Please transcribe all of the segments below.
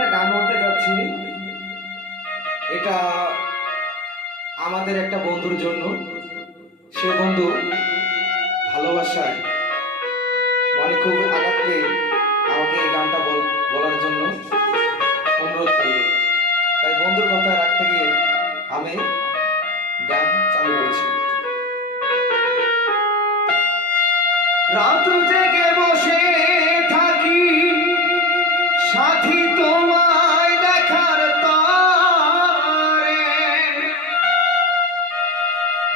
একটা গান বলতে যাচ্ছি। এটা আমাদের একটা বন্ধুর জন্য। সে বন্ধু ভালোবাসায় মনে খুব আঘাত পেয়ে আমাকে এই গানটা বল- বলার জন্য অনুরোধ করল। তাই বন্ধুর কথা রাখতে গিয়ে আমি গান চালু করছি। রাত জেগে বসে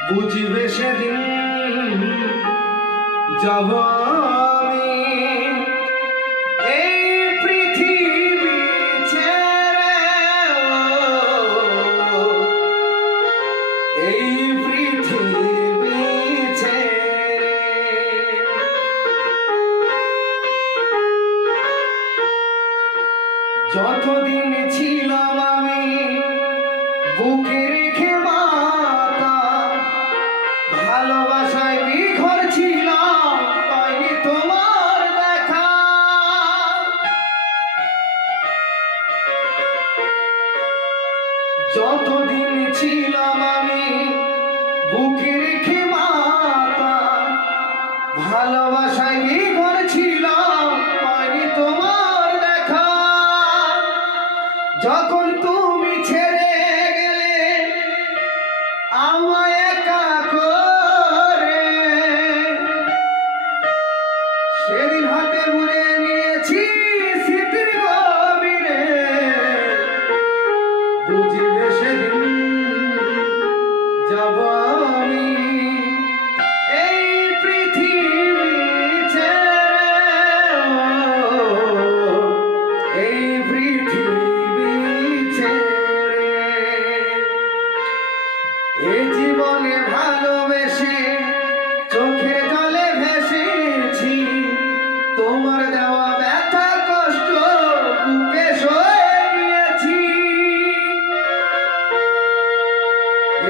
বুঝবে সেদিন যাব যতদিন ছিলাম আমি বুকে যতদিন ছিলাম আমি যাব।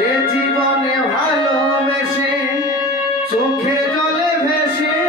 এ জীবনে ভালোবেসে চোখে জলে ভেসে